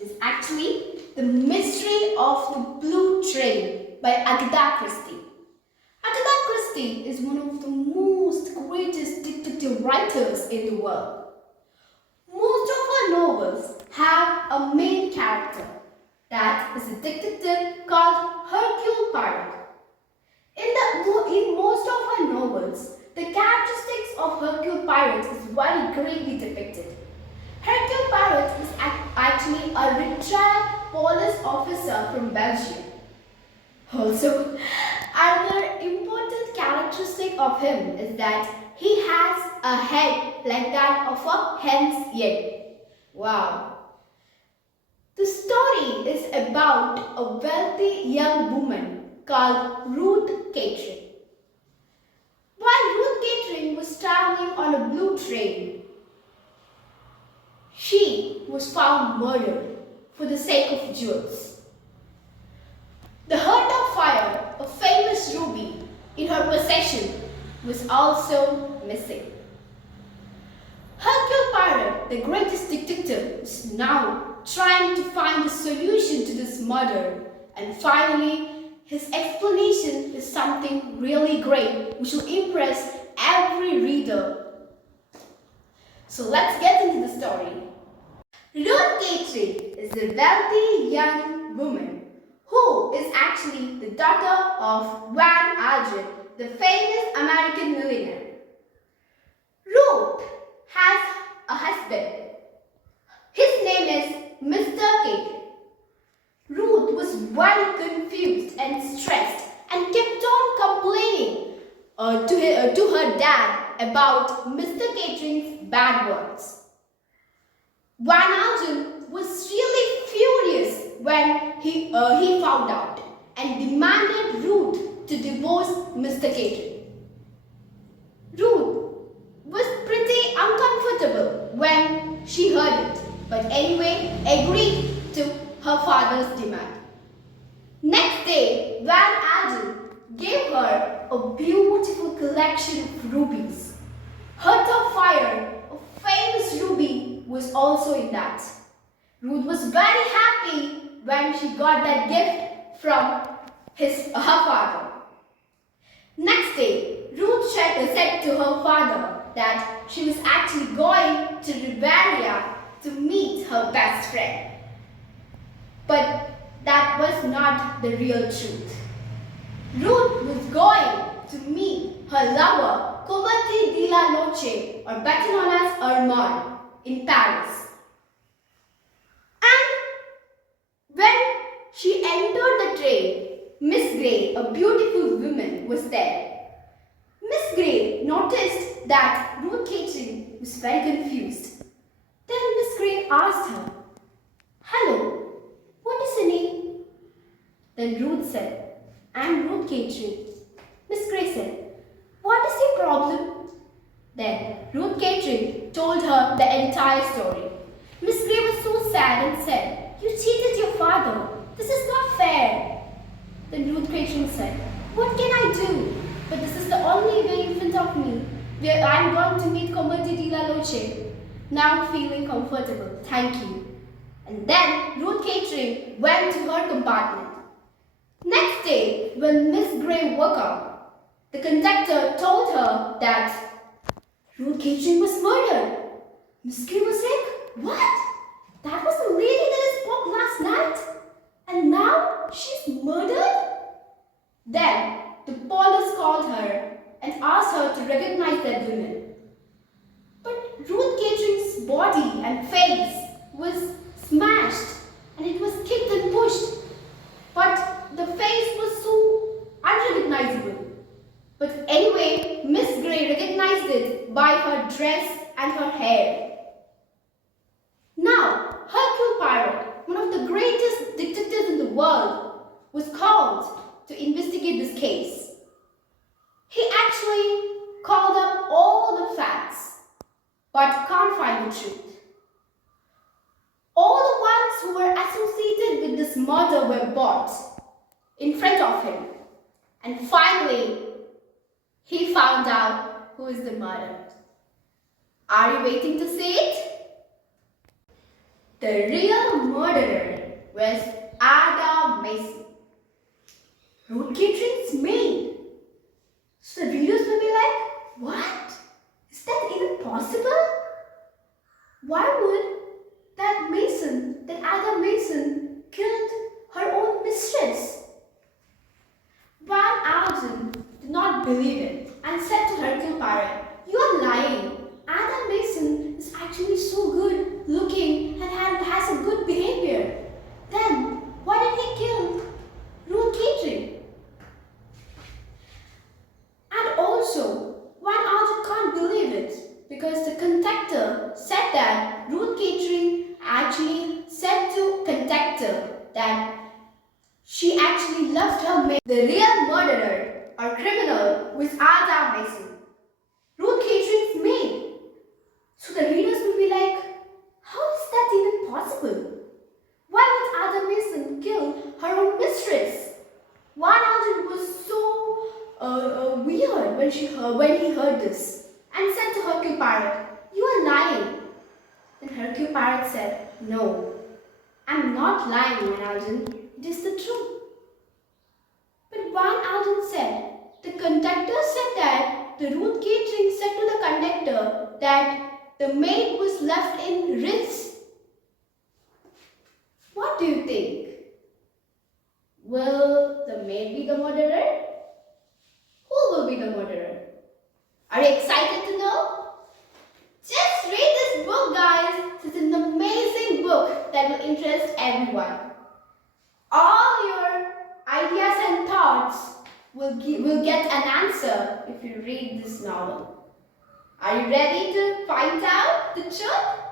It is actually The Mystery of the Blue Train by Agatha Christie. Agatha Christie is one of the most greatest detective writers in the world. Most of her novels have a main character that is a detective called Hercule Poirot. In most of her novels, the characteristics of Hercule Poirot is very greatly depicted. Hercule Poirot is actually a retired police officer from Belgium. Also, another important characteristic of him is that he has a head like that of a hen's egg. Wow! The story is about a wealthy young woman called Ruth Catering. While Ruth Catering was traveling on a blue train, she was found murdered for the sake of jewels. The heart of fire, a famous ruby in her possession, was also missing. Hercule Poirot, the greatest detective, is now trying to find a solution to this murder, and finally, his explanation is something really great which will impress every reader. So let's get into the story. Ruth Catering is a wealthy young woman who is actually the daughter of Van Algen, the famous American millionaire. Ruth has a husband. His name is Mr. Catering. Ruth was very confused and stressed and kept on complaining to her dad about Mr. Catering's bad words. Van Algen was really furious when he found out and demanded Ruth to divorce Mr. Catering. Ruth was pretty uncomfortable when she heard it, but anyway agreed to her father's demand. Next day, Van Algen gave her a beautiful collection of rubies. Heart of Fire, a famous ruby, was also in that. Ruth was very happy when she got that gift from her father. Next day, Ruth said to her father that she was actually going to Riviera to meet her best friend. But that was not the real truth. Ruth was going to meet her lover, Comte de la Noche, or better known as Armand, in Paris. And when she entered the train, Miss Grey, a beautiful woman, was there. Miss Grey noticed that Ruth Catering was very confused. Then Miss Grey asked her, "Hello, what is your name?" Then Ruth said, "I'm Ruth Catering." Miss Grey said, "What is your problem?" Then Ruth Catering told her the entire story. Miss Grey was so sad and said, "You cheated your father. This is not fair." Then Ruth Catering said, "What can I do? But this is the only way in front of me, where I'm going to meet Comte de la Noche. Now I'm feeling comfortable. Thank you." And then Ruth Catering went to her compartment. Next day, when Miss Grey woke up, the conductor told her that Ruth Catering was murdered. Miss Grey was like, "What? That was the lady that spoke last night? And now she's murdered?" Then the police called her and asked her to recognize that woman. But Ruth Catering's body and face was smashed and it was kicked and pushed. But the face was so unrecognizable. But anyway, Miss Grey recognized it by her dress and her hair. Now, Hercule Poirot, one of the greatest detectives in the world, was called to investigate this case. He actually called up all the facts, but can't find the truth. All the ones who were associated with this murder were brought in front of him. And finally, he found out who is the murderer. Are you waiting to see it? The real murderer was Ada Mason, Ruth Catherine's maid. So the readers will be like, what? Is that even possible? Why would that Ada Mason killed her own mistress? Van Alden did not believe it and said to Hercule Poirot, "You are lying. Ada Mason is actually so good looking and has a good behavior. Then why did he kill Ruth Catherine?" And also, Van Alden can't believe it because the conductor said that Ruth Catherine actually said to conductor that she actually loved her maid. The real murderer or criminal was Ada Mason, Ruth Catherine's maid. So the readers will be like, how is that even possible? Why would Ada Mason kill her own mistress? Van Alden was so weird when he heard this and said to Hercule Poirot, "You are lying." Then Hercule Poirot said, "No, I'm not lying, Van Alden. It is the truth." But Van Alden said, the conductor said that the Ruth Catherine said to the conductor that the maid was left in Ritz. What do you think? Will the maid be the murderer? Who will be the murderer? Are you excited to know? Just read this book, guys. It's an amazing book that will interest everyone. All your ideas and thoughts will get an answer if you read this novel. Are you ready to find out the truth?